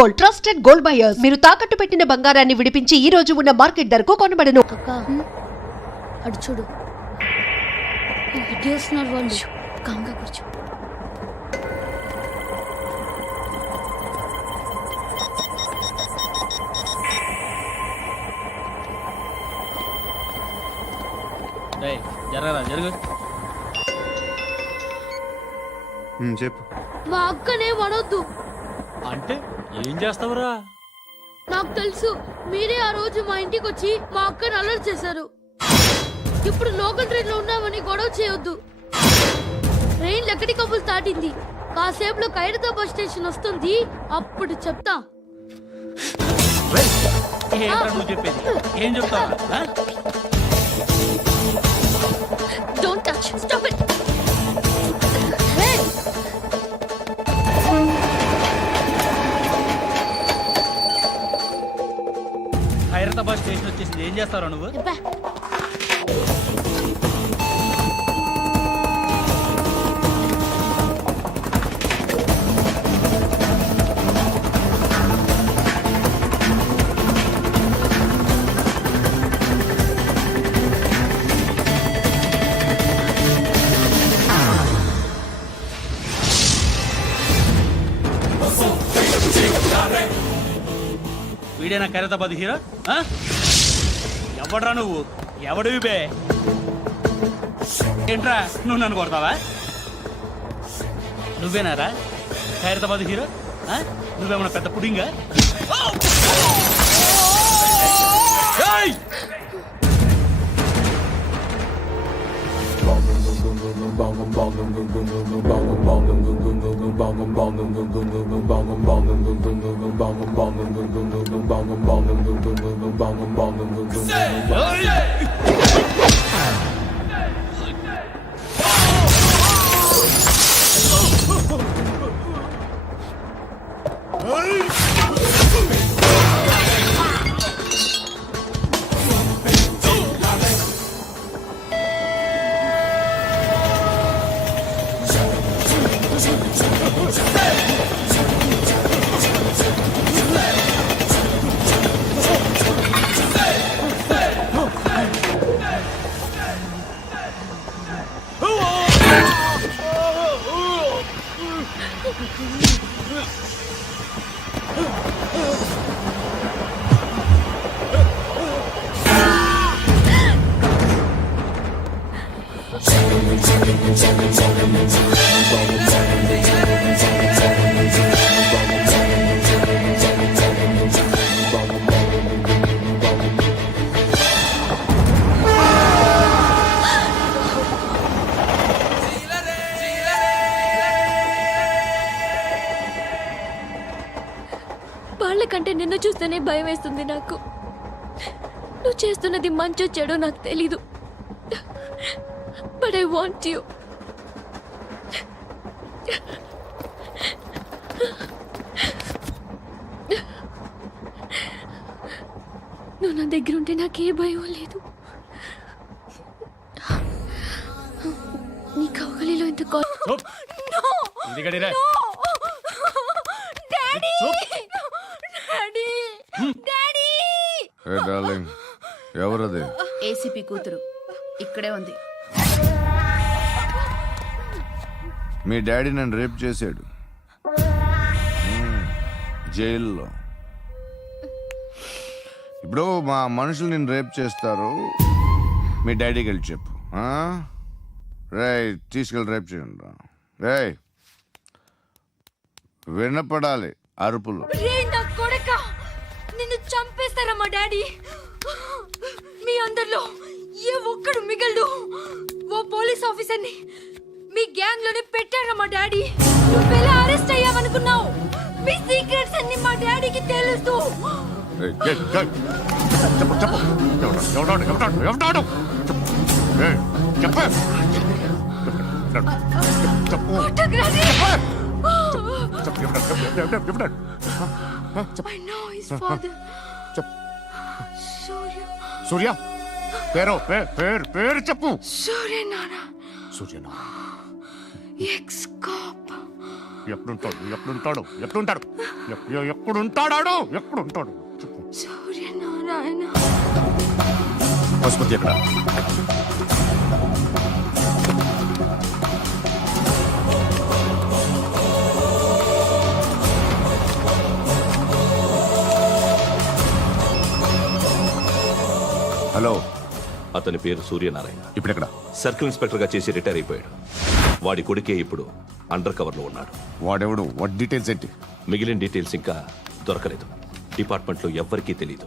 Gold, trusted gold buyers. మీరు తాకట్టు పెట్టిన బంగారాన్ని విడిపించి ఈ రోజు ఉన్న మార్కెట్ ధరకు కొనబడను. అడు చూడు, ఇడియోస్తున్నారు వాళ్ళు. కాంగా కూర్చో. జరగరా జరుగు. చెప్పు. మా అక్కనే వడొద్దు అంటే ఏం చేస్తావురా? నాకు తెలుసు, మీరే ఆ రోజు మా ఇంటికి వచ్చి మా అక్కని అలర్ట్ చేశారు. ఇప్పుడు లోకల్ ట్రైన్ లో ఉన్నామని గొడవ చేయొద్దు. ట్రైన్ ఎక్కడి కబుల్ దాటింది. కాసేపులో ఖైరతాబాద్ స్టేషన్ వస్తుంది, అప్పుడు చెప్తా. నువ్వు చెప్పేది ఏం చెప్తావా? Don't touch. Stop it. Khairatabad station వచ్చేసింది. ఏం చేస్తారా నువ్వు? వీడేనా ఖైరతాబాద్ హీరో? ఎవడ్రా నువ్వు? ఎవడివి బే? ఏంట్రా నువ్వు నన్ను కొడతావా? నువ్వేనారా ఖైరతాబాద్ హీరో? నువ్వేమన్నా పెద్ద పుడింగా? వాళ్ళకంటే నిన్ను చూస్తేనే భయం వేస్తుంది నాకు. నువ్వు చేస్తున్నది మంచో చెడో నాకు తెలీదు, బట్ ఐ వాంట్ యూ. నువ్వు నా దగ్గర ఉంటే నాకే భయం లేదు. నీ కౌగలిలో ఎంత ఎవరది? ఏసీపీ కూతురు ఇక్కడే ఉంది. మీ డాడీ నన్ను రేప్ చేశాడు జైల్లో. ఇప్పుడు మా మనుషులు నేను రేప్ చేస్తారు, మీ డాడీకి వెళ్ళి చెప్పు. రేయ్ తీసుకెళ్ళి రేప్ చేయండి. రేయ్ వినపడాలి అరుపులు. నిన్ను చంపేస్తారా మా డాడీ? మీ అందరిలో ఏ ఒక్కడు మిగలడు. ఓ పోలీస్ ఆఫీసర్ని మీ గ్యాంగ్ లోనే పెట్టారా మా డాడీ? నువ్వెలా అరెస్ట్ అయ్యావనుకున్నావు? మీ సీక్రెట్స్ అన్ని మా డాడీకి తెలుసు. I know his father. సూర్య పేరు పేరు చెప్పు. సూర్యనారాయణ. Suryanarayana ex cop. ఎక్కడుంటాడు ఎక్కడుంటాడు సూర్యనారాయణ పశుపతి ఎక్కడ? హలో, అతని పేరు సూర్యనారాయణ. ఇప్పుడెక్కడ? సర్కిల్ ఇన్స్పెక్టర్ గా చేసి రిటైర్ అయిపోయాడు. వాడి కొడుకే ఇప్పుడు అండర్ కవర్ లో ఉన్నాడు. వాడెవడు? వాట్ డీటెయిల్స్ ఏంటి? మిగిలిన డీటెయిల్స్ ఇంకా దొరకలేదు. డిపార్ట్మెంట్ లో ఎవ్వరికీ తెలియదు.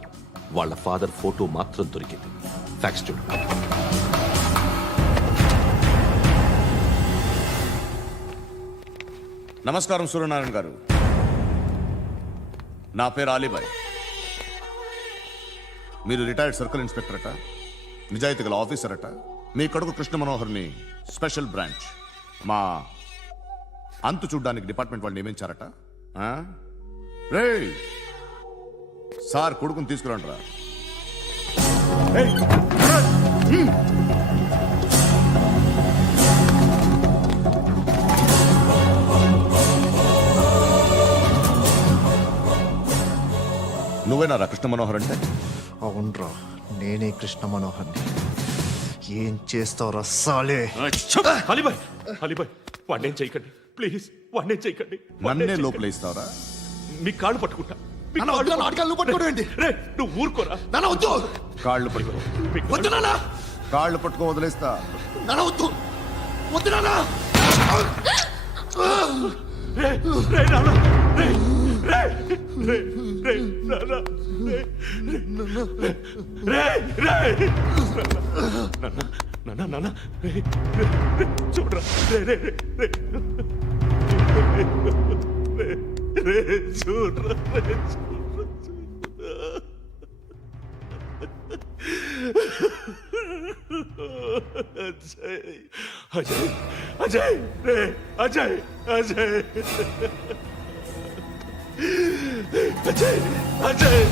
వాళ్ళ ఫాదర్ ఫోటో మాత్రం దొరికింది. ఫ్యాక్స్ చూడు. నమస్కారం సూర్యనారాయణ గారు. నా పేరు అలీబాయ్. మీరు రిటైర్డ్ సర్కిల్ ఇన్స్పెక్టర్ అట, నిజాయితీ గల ఆఫీసర్ అట. మీ కొడుకు కృష్ణ మనోహర్ని స్పెషల్ బ్రాంచ్ మా అంతు చూడ్డానికి డిపార్ట్మెంట్ వాళ్ళు నియమించారట. ఆ? రేయ్ సార్, కొడుకుని తీసుకురండిరా. నువ్వేనా కృష్ణ మనోహర్ అంటే? అవునరా, నేనే కృష్ణ మనోహర్ని. ఏం చేస్తావు రస్సాలే? అలీబాయ్, అలీబాయ్, వాడినేం చేయకండి ప్లీజ్, వాడినేం చేయకండి. నన్నే లోపల ఇస్తావరా? మీ కాళ్ళు పట్టుకుంటా. మీ నాన్న వద్దు, నాన్న ఆటగాళ్ళు పట్టుకోవడం ఏంటి? రే, నువ్వు ఊరుకోరా. నాన్న వద్దు, కాళ్ళు పట్టుకో. వద్దు నాన్న, కాళ్ళు పట్టుకో, వదిలేస్తా. నాన్న వద్దు, వద్దు నాన్న. రే, రే, నాన్న, రే, రే, రే, రే, నాన్న, రే, రే, రే, నాన్న, నాన్న, రే, రే, రే, చూడరా, రే, రే, రే, రే, రే, రే, చూడరా, రే, చూడరా, అజయ్, అజయ్, అజయ్, రే, అజయ్, అజయ్, అజయ్, అజయ్,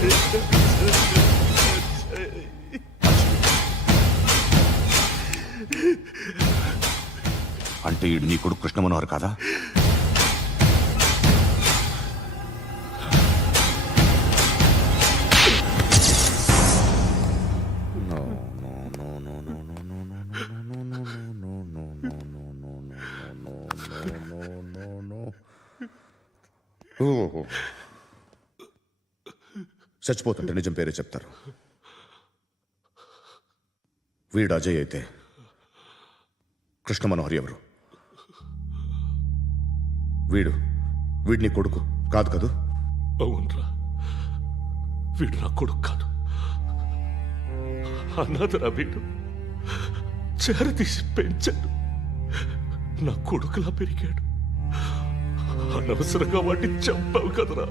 అంటే ఈడు నీ కొడుకు కృష్ణ మనోహర్ కాదా? చచ్చిపోతుంటే నిజం పేరే చెప్తారు. వీడు అజయ్ అయితే కృష్ణ మనోహర్ ఎవరు? వీడిని కొడుకు కాదు కదూ? అవునరా, వీడు నా కొడుకు కాదు, అన్నదరా. వీడు చేరతీసి పెంచాడు, నా కొడుకులా పెరిగాడు. అనవసరంగా వాడిని చంపావు కదరా.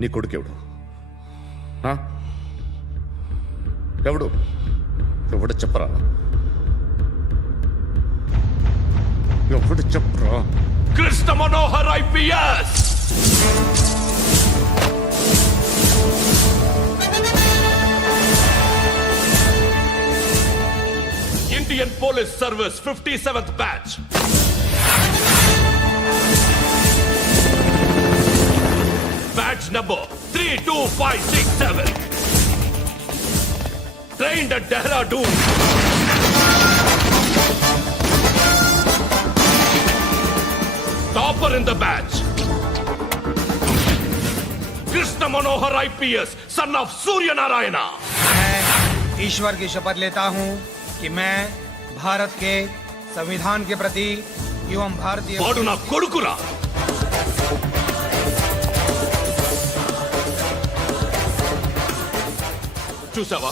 నీ కొడుకు ఎవడు? ఆ? ఎవడు ఎవడు చెప్పరా? ఎవడు చెప్పరా? Krishna Manohar IPS. Indian police service 57th batch. Batch number 32567. Trained at Dehradun. Topper in the batch. Krishna Manohar IPS, son of Surya Narayana. मैं ईश्वर की शपथ लेता हूं कि मैं भारत के संविधान के प्रति एवं भारतीय వాడు నా కొడుకురా. చూసావా,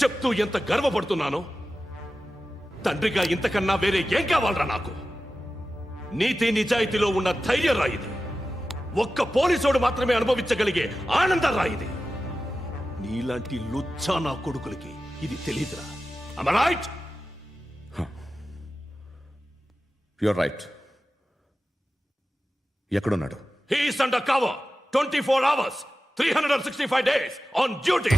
చెప్తూ ఎంత గర్వపడుతున్నానో. తండ్రిగా ఇంతకన్నా వేరే ఏం కావాలరా నాకు? నీతి నిజాయితీలో ఉన్న ధైర్యం రాయిది. ఒక్క పోలీసోడు మాత్రమే అనుభవించగలిగే ఆనందం రాయిది. నీలాంటి లుచ్చా నా కొడుకులకి ఇది తెలీదురా. Am I right? You're right. ఎక్కడున్నాడు? He is under cover 24 hours 365 days on duty.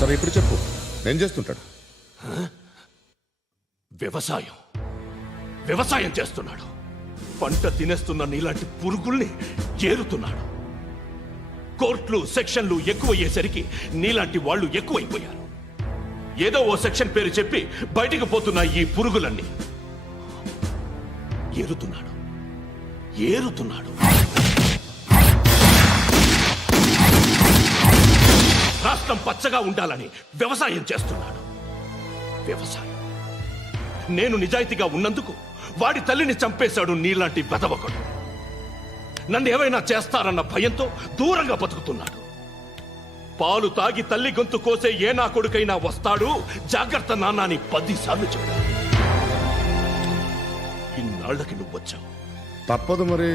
సరే ఇప్పుడు చెప్పు, ఏం చేస్తుంటాడు? వ్యవసాయం చేస్తున్నాడు. పంట తినేస్తున్న నీలాంటి పురుగుల్ని ఏరుతున్నాడు. కోర్టులు సెక్షన్లు ఎక్కువయ్యేసరికి నీలాంటి వాళ్ళు ఎక్కువైపోయారు. ఏదో ఓ సెక్షన్ పేరు చెప్పి బయటికి పోతున్న ఈ పురుగులన్నీ ఏరుతున్నాడు. రాష్ట్రం పచ్చగా ఉండాలని వ్యవసాయం చేస్తున్నాడు. నేను నిజాయితీగా ఉన్నందుకు వాడి తల్లిని చంపేశాడు నీలాంటి వెధవకుడు. నన్ను ఏమైనా చేస్తారన్న భయంతో దూరంగా బతుకుతున్నాడు. పాలు తాగి తల్లి గొంతు కోసే ఏ నా కొడుకైనా వస్తాడు, జాగ్రత్త నాన్న అని 10 సార్లు చెప్పాడు. ఇన్నాళ్ళకి నువ్వు వచ్చావు. తప్పదు మరి.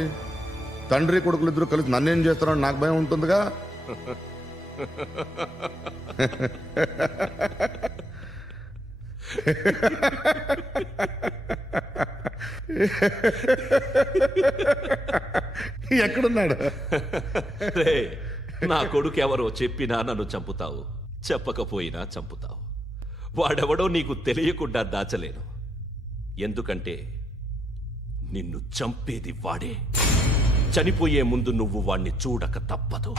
తండ్రి కొడుకులు ఇద్దరు కలిసి నన్నేం చేస్తారని నాకు భయం ఉంటుందిగా. ఎక్కడున్నాడు? రే, నా కొడుకు ఎవరో చెప్పినా నన్ను చంపుతావు, చెప్పకపోయినా చంపుతావు. వాడెవడో నీకు తెలియకుండా దాచలేను. ఎందుకంటే నిన్ను చంపేది వాడే. చనిపోయే ముందు నువ్వు వాణ్ణి చూడక తప్పదు.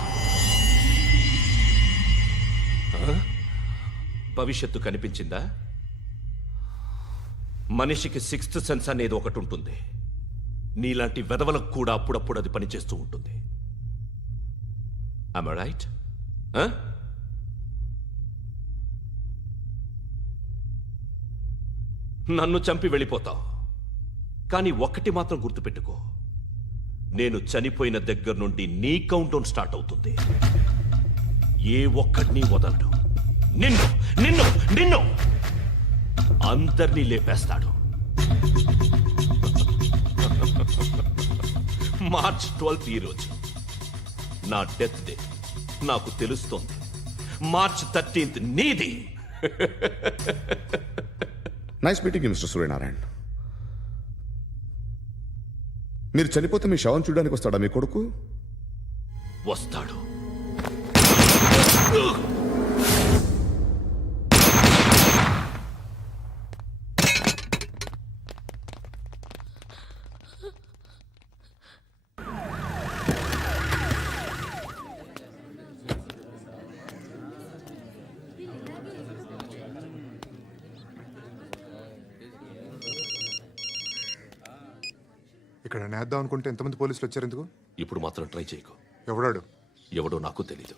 భవిష్యత్తు కనిపించిందా? మనిషికి 6th సెన్స్ అనేది ఒకటి ఉంటుంది. నీలాంటి వెధవలకు కూడా అప్పుడప్పుడు అది పనిచేస్తూ ఉంటుంది. Am I right? నన్ను చంపి వెళ్ళిపోతావు. కానీ ఒక్కటి మాత్రం గుర్తుపెట్టుకో, నేను చనిపోయిన దగ్గర నుండి నీ కౌంటౌన్ స్టార్ట్ అవుతుంది. ఏ ఒక్కడిని వదలడు. నిన్ను అందరినీ లేపేస్తాడు. మార్చ్ 12th ఈ రోజు నా డెత్ డే. నాకు తెలుస్తోంది. మార్చ్ 13th నీది. Nice meeting mister Suryanarayana. మీరు చనిపోతే మీ శవం చూడడానికి వస్తాడా మీ కొడుకు? వస్తాడు. ఇక్కడ నేద్దాం అనుకుంటే ఎంతమంది పోలీసులు వచ్చారు ఎందుకు? ఇప్పుడు మాత్రం ట్రై చేయకు. ఎవడాడు? ఎవడో నాకు తెలీదు.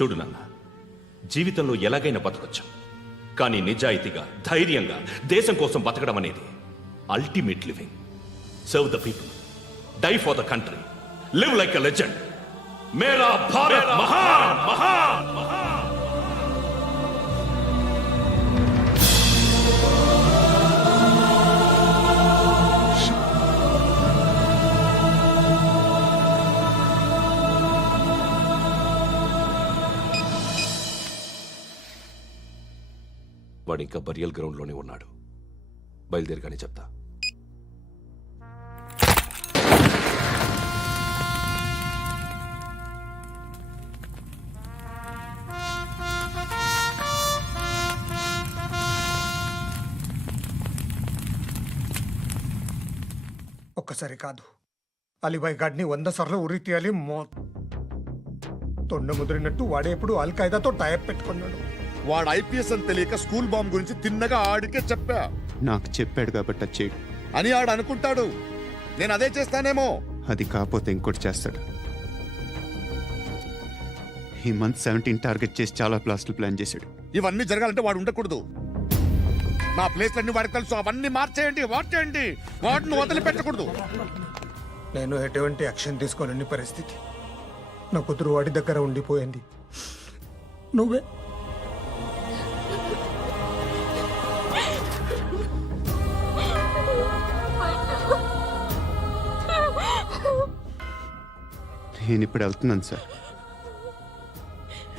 చూడు నాన్న, జీవితంలో ఎలాగైనా బతకొచ్చు. కానీ నిజాయితీగా, ధైర్యంగా దేశం కోసం బతకడం అనేది ultimate living. Serve the people, die for the country, live like a legend. మేరా భారత్ మహాన్ మహాన్ మహాన్. వాడి వాడు ఇంకా బరియల్ గ్రౌండ్లోనే ఉన్నాడు. బయలుదేరగానే చెప్తా. ఒక్కసారి కాదు, అలీబాయ్ గాడిని 100 సార్లు ఉరి తీయాలి. తొండ ముదిరినట్టు వాడే ఎప్పుడు అల్ ఖైదాతో టైప్ పెట్టుకున్నాడు. వాడు ఐపీఎస్ అని తెలియక స్కూల్ బాంబ్ గురించి తిన్నగా ఆడికే చెప్పా నాకు చెప్పాడు కాబట్టి అది చేయడు. అని ఆడు అనుకుంటాడు. నేను అదే చేస్తానేమో. అది కాకపోతే ఇంకోటి చేస్తాడు. ఈ మంత్ 17 టార్గెట్ చేసి చాలా ప్లాస్టులు ప్లాన్ చేశాడు. ఇవన్నీ జరగాలంటే వాడు ఉండకూడదు. నా ప్లేస్లన్నీ వాడికి తెలుసు. అవన్నీ మార్చేయండి, మార్చేయండి. వాటిని వదిలిపెట్టకూడదు. నేను ఎటువంటి యాక్షన్ తీసుకోలేని పరిస్థితి. నా కూతురు వాడి దగ్గర ఉండిపోయింది. నువ్వే నేను ఇప్పుడు వెళ్తున్నాను సార్.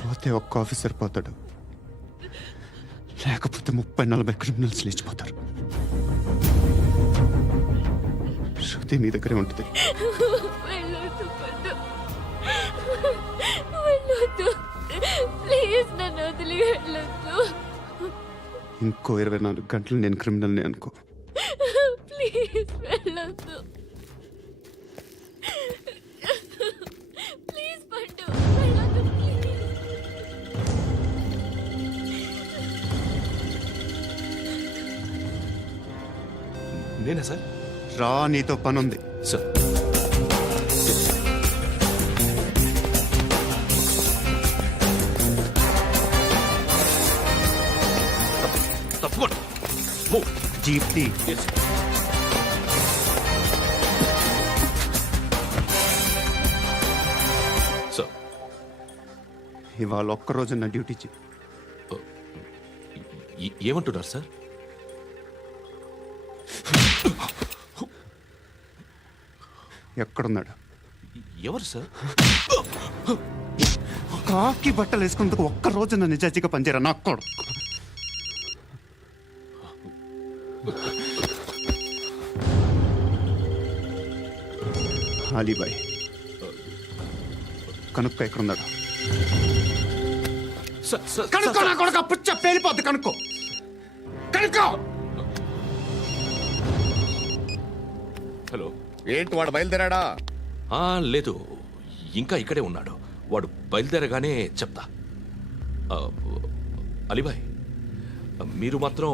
పోతే ఒక్క ఆఫీసర్ పోతాడు, లేకపోతే 30-40 క్రిమినల్స్ లేచిపోతారు. శృతి మీ దగ్గరే ఉంటుంది. వెళ్ళొద్దు పండు. వెళ్ళొద్దు. ప్లీజ్ నన్ను వదిలి వెళ్ళొద్దు. ఇంకో 24 గంటలు నేను క్రిమినల్ని అనుకో. ప్లీజ్ వెళ్ళొద్దు. ప్లీజ్ పండు వెళ్ళొద్దు. ప్లీజ్. నేనా సార్? రా, నీతో పని ఉంది. సార్ తప్పకుండా. జీప్ తీ. సార్ ఇవాళ ఒక్కరోజు నా డ్యూటీ చేయి. ఏమంటున్నారు సార్? ఎక్కడున్నాడు? ఎవరు సార్? కాకి బట్టలు వేసుకున్నందుకు ఒక్కరోజు నా నిజాజీగా పనిచేయరా నా కొడుకు. అలీబాయ్ కనుక్కో, ఎక్కడున్నాడు? కనుక్కో నా కొడుకు. పుచ్చ పేలిపోద్ది. కనుక్కో, కనుక్కో. హలో. ఏంటి వాడు బయలుదేరాడా? లేదు, ఇంకా ఇక్కడే ఉన్నాడు. వాడు బయలుదేరగానే చెప్తా. అలీబాయ్, మీరు మాత్రం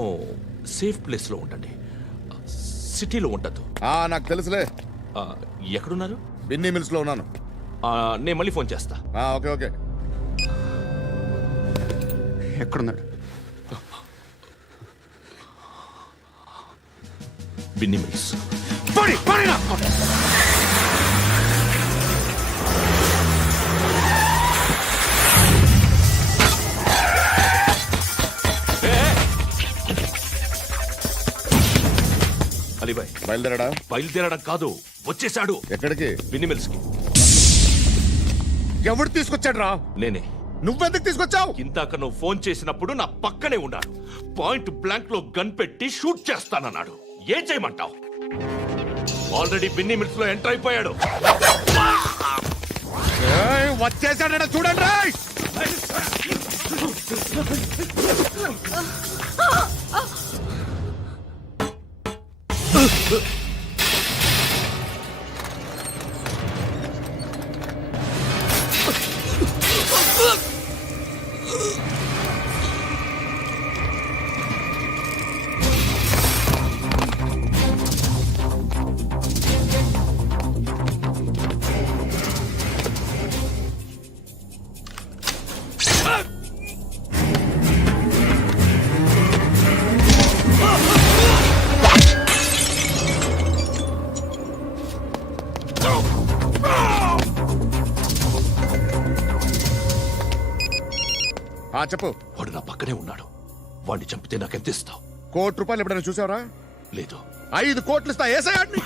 సేఫ్ ప్లేస్లో ఉండండి. సిటీలో ఉండద్దు. నాకు తెలుసులే. ఎక్కడున్నారు? బిన్నీ మిల్స్ లో ఉన్నాను. నేను మళ్ళీ ఫోన్ చేస్తా. Okay okay. ఎక్కడున్నాడు? బిన్నీ మిల్స్. అలీబాయ్ బయలుదేరాడా? బయలుదేరడం కాదు, వచ్చేసాడు. ఎక్కడికి? బిన్నీ మిల్స్ కి. ఎవడు తీసుకొచ్చాడు రా? నేనే. నువ్వెందుకు తీసుకొచ్చావు? ఇందాక నువ్వు ఫోన్ చేసినప్పుడు నా పక్కనే ఉన్నాడు. పాయింట్ బ్లాంక్ లో గన్ పెట్టి షూట్ చేస్తానన్నాడు. ఏం చేయమంటావు? ఆల్రెడీ బిన్నీ మిల్స్ లో ఎంటర్ అయిపోయాడు. వచ్చేసాడ చూడండి రా. చెప్పు. వాడు నా పక్కనే ఉన్నాడు. వాడిని చంపితే నాకెంత ఇస్తావు? ₹1 కోటి ఎప్పుడైనా చూసావరా? లేదు. 5 కోట్లు ఇస్తా. ఏసయాడిని.